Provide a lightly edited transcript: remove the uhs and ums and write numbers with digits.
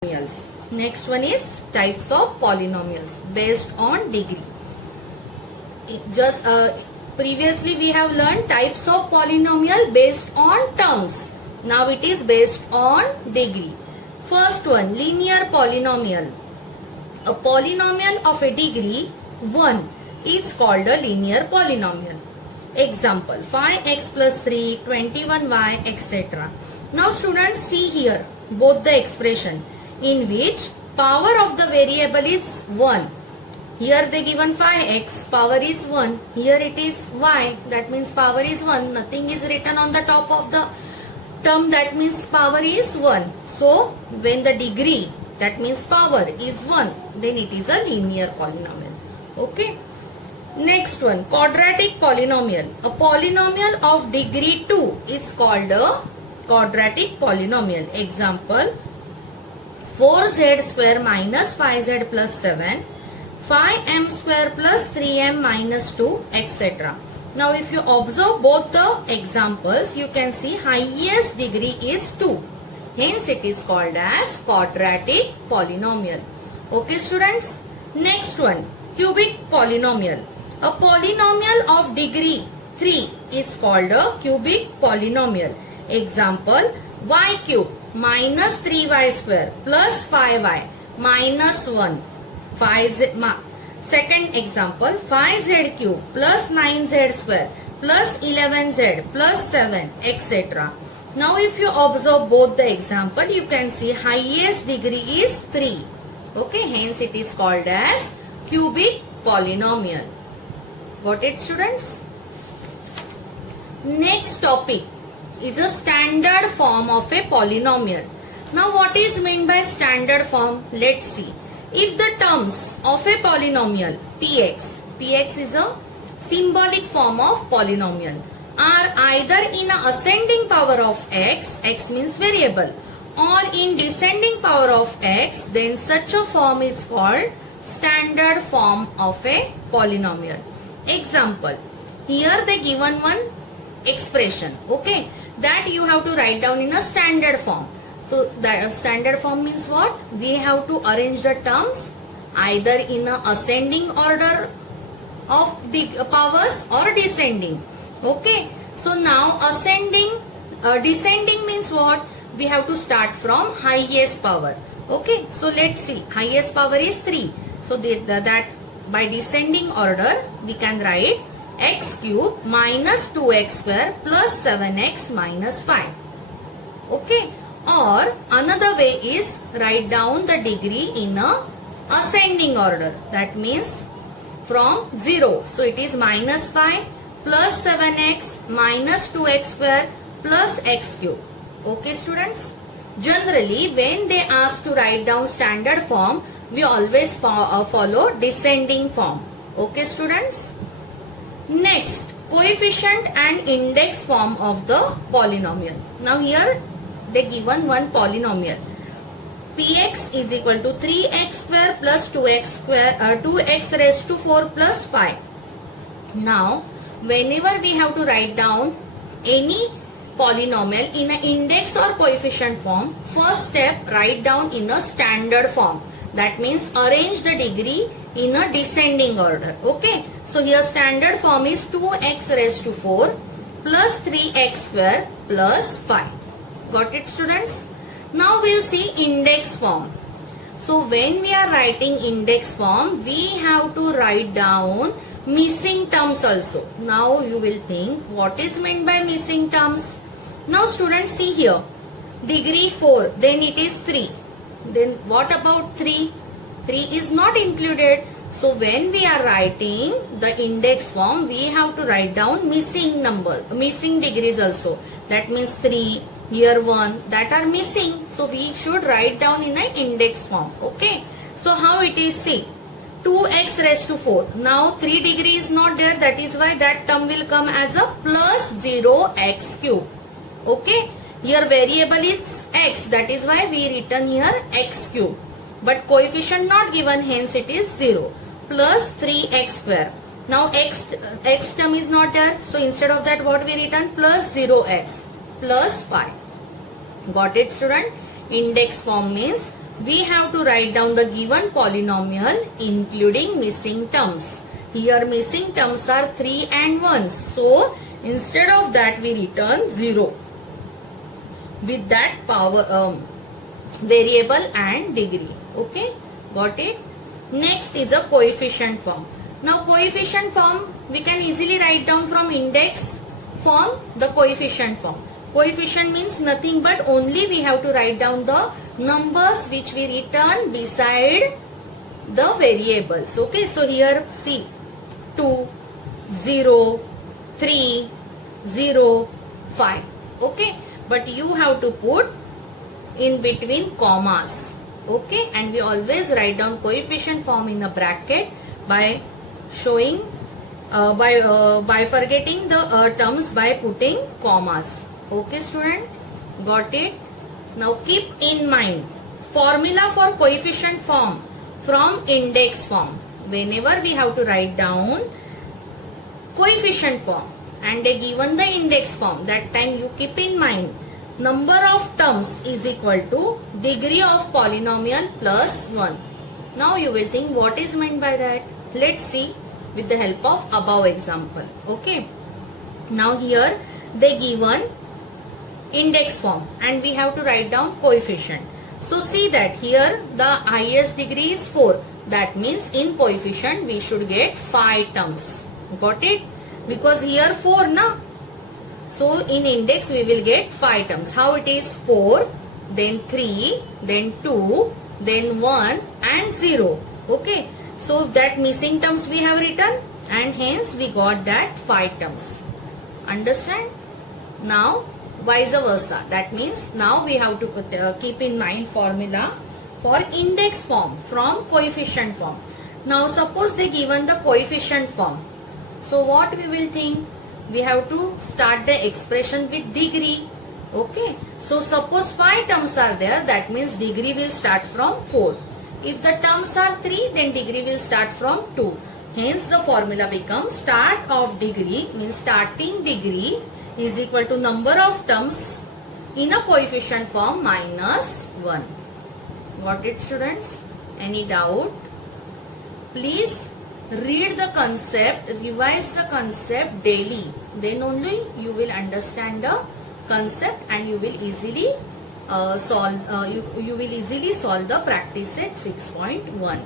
polynomials. Next one is types of polynomials based on degree. Just previously we have learned types of polynomial based on terms. Now it is based on degree. First one, linear polynomial. A polynomial of a degree 1 is called a linear polynomial. Example, 5x plus 3, 21y, etc. Now students, see here both the expression in which power of the variable is 1. Here they given 5x, power is 1. Here it is y, that means power is 1. Nothing is written on the top of the term, that means power is 1. So when the degree, that means power, is 1, then it is a linear polynomial. Okay. Next one, quadratic polynomial. A polynomial of degree 2 is called a quadratic polynomial. Example, 4z square minus 5z plus 7, 5m square plus 3m minus 2, etc. Now if you observe both the examples, you can see highest degree is 2. Hence it is called as quadratic polynomial. Okay students. Next one, cubic polynomial. A polynomial of degree 3 is called a cubic polynomial. Example, y cube minus 3y square plus 5y minus 1. 5z. Second example, 5z cube plus 9z square plus 11z plus 7, etc. Now if you observe both the example, you can see highest degree is 3. Okay, hence it is called as cubic polynomial. Got it students? Next topic is a standard form of a polynomial. Now what is meant by standard form? Let's see. If the terms of a polynomial px is a symbolic form of polynomial, are either in a ascending power of x means variable, or in descending power of x, then such a form is called standard form of a polynomial. Example, here they given one expression, okay, that you have to write down in a standard form. So the standard form means what? We have to arrange the terms either in a ascending order of the powers or descending. Okay, so now descending means what? We have to start from highest power. Okay, so let's see, highest power is 3. So that by descending order we can write x cube minus 2x square plus 7x minus 5. Okay, or another way is write down the degree in a ascending order. That means from 0. So it is minus 5 plus 7x minus 2x square plus x cube. Okay students. Generally when they ask to write down standard form, we always follow descending form. Okay students. Next, coefficient and index form of the polynomial. Now here they given one polynomial. Px is equal to 3x square plus 2x raised to 4 plus 5. Now whenever we have to write down any polynomial in an index or coefficient form, first step, write down in a standard form. That means arrange the degree in a descending order. Okay, so here standard form is 2x raised to 4 plus 3x square plus 5. Got it students? Now we'll see index form. So when we are writing index form, we have to write down missing terms also. Now you will think, what is meant by missing terms? Now students, see here, degree 4, then it is 3. Then what about 3? 3 is not included. So when we are writing the index form, we have to write down missing degrees also. That means 3, here 1, that are missing. So we should write down in an index form. Okay. So how it is? See, 2x raised to 4. Now 3 degree is not there. That is why that term will come as a plus 0x cube. Okay. Here variable is x. That is why we written here x cube. But coefficient not given, hence it is 0. Plus 3x square. Now x term is not there. So instead of that what we written? Plus 0x plus 5. Got it student? Index form means we have to write down the given polynomial including missing terms. Here missing terms are 3 and 1. So instead of that we return 0 with that power variable and degree. Okay, got it? Next is a coefficient form. Now coefficient form we can easily write down from index form the coefficient form. Coefficient means nothing but only we have to write down the numbers which we return beside the variables. Okay, so here see 2, 0, 3, 0, 5. Okay, but you have to put in between commas. Okay, and we always write down coefficient form in a bracket by showing by forgetting the terms by putting commas. Okay student, got it? Now keep in mind formula for coefficient form from index form. Whenever we have to write down coefficient form and they given the index form, that time you keep in mind number of terms is equal to degree of polynomial plus 1. Now you will think what is meant by that. Let's see with the help of above example. Okay, now here they given index form and we have to write down coefficient. So see that here the highest degree is 4. That means in coefficient we should get 5 terms. Got it? Because here 4 na. So in index we will get 5 terms. How it is? 4, then 3, then 2, then 1 and 0. Okay. So that missing terms we have written and hence we got that 5 terms. Understand? Now vice versa. That means now we have to keep in mind formula for index form from coefficient form. Now suppose they given the coefficient form. So what we will think? We have to start the expression with degree. Okay. So suppose 5 terms are there, that means degree will start from 4. If the terms are 3, then degree will start from 2. Hence the formula becomes start of degree means starting degree is equal to number of terms in a coefficient form minus 1. Got it students? Any doubt? Please read the concept, revise the concept daily. Then only you will understand the concept and you will easily solve the practice set 6.1.